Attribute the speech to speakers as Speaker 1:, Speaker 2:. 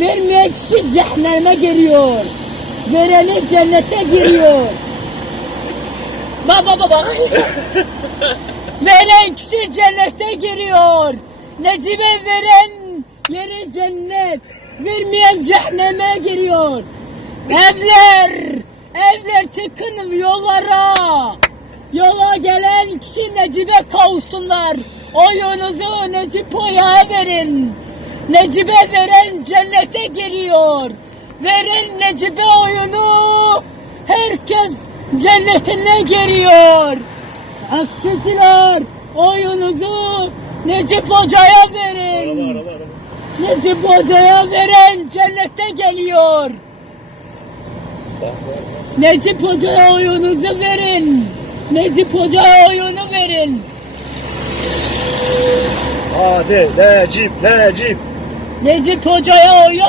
Speaker 1: Vermeyen kişi cehenneme giriyor. Vereni cennete giriyor. Baba baba. Veren kişi cennete giriyor. Necibe veren yeri cennet. Vermeyen cehenneme giriyor. Evler, evler çıkın yollara. Yola gelen kişi Necibe kavuşsunlar. Oyunuzu Necip Oya'ya verin. Necibe veren cennete geliyor. Verin Necibe oyunu. Herkes cennetine geliyor. Aksiciler oyunuzu Necip Hoca'ya verin.
Speaker 2: Araba araba araba.
Speaker 1: Necip Hoca'ya veren cennete geliyor. Necip Hoca'ya oyunuzu verin. Necip Hoca'ya oyunu verin.
Speaker 2: Hadi Necip Necip.
Speaker 1: Necip Hoca'ya oyu